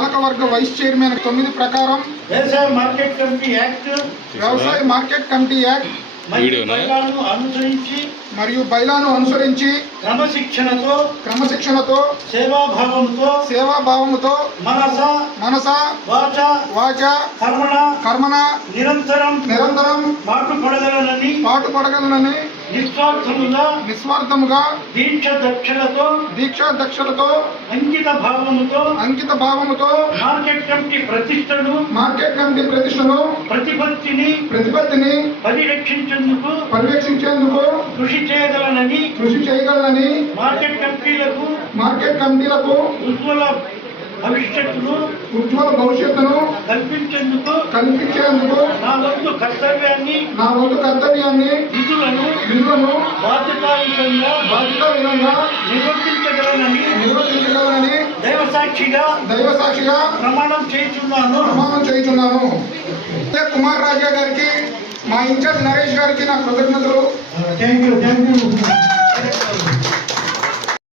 పాలకవర్గ vice chairman 9 ప్రకారం వ్యవసాయ మార్కెట్ కమిటీ యాక్ట్ మరియు బైలాను అనుసరించి క్రమశిక్షణతో సేవాభావముతో మనస వాచ కర్మణ నిరంతరం పాటుపడగలనని నిస్వార్థముగా దీక్ష దక్షలతో అంకిత భావముతో మార్కెట్ కమిటీ ప్రతిష్టను ప్రతిపత్తిని పరిరక్షించేందుకు కృషి చేయగలనని మార్కెట్ కమిటీలకు ఉజ్వల భవిష్యత్తును కల్పించేందుకు నా వంతు కర్తవ్యాన్ని విధులను బాధ్యతాయుతంగా నిర్వర్తించగలనని దైవసాక్షిగా ప్రమాణం చేయుచున్నాను. కుమార్ రాజా గారికి, మా ఇన్ఛార్జ్ నరేష్ గారికి నా కృతజ్ఞతలు. Thank you.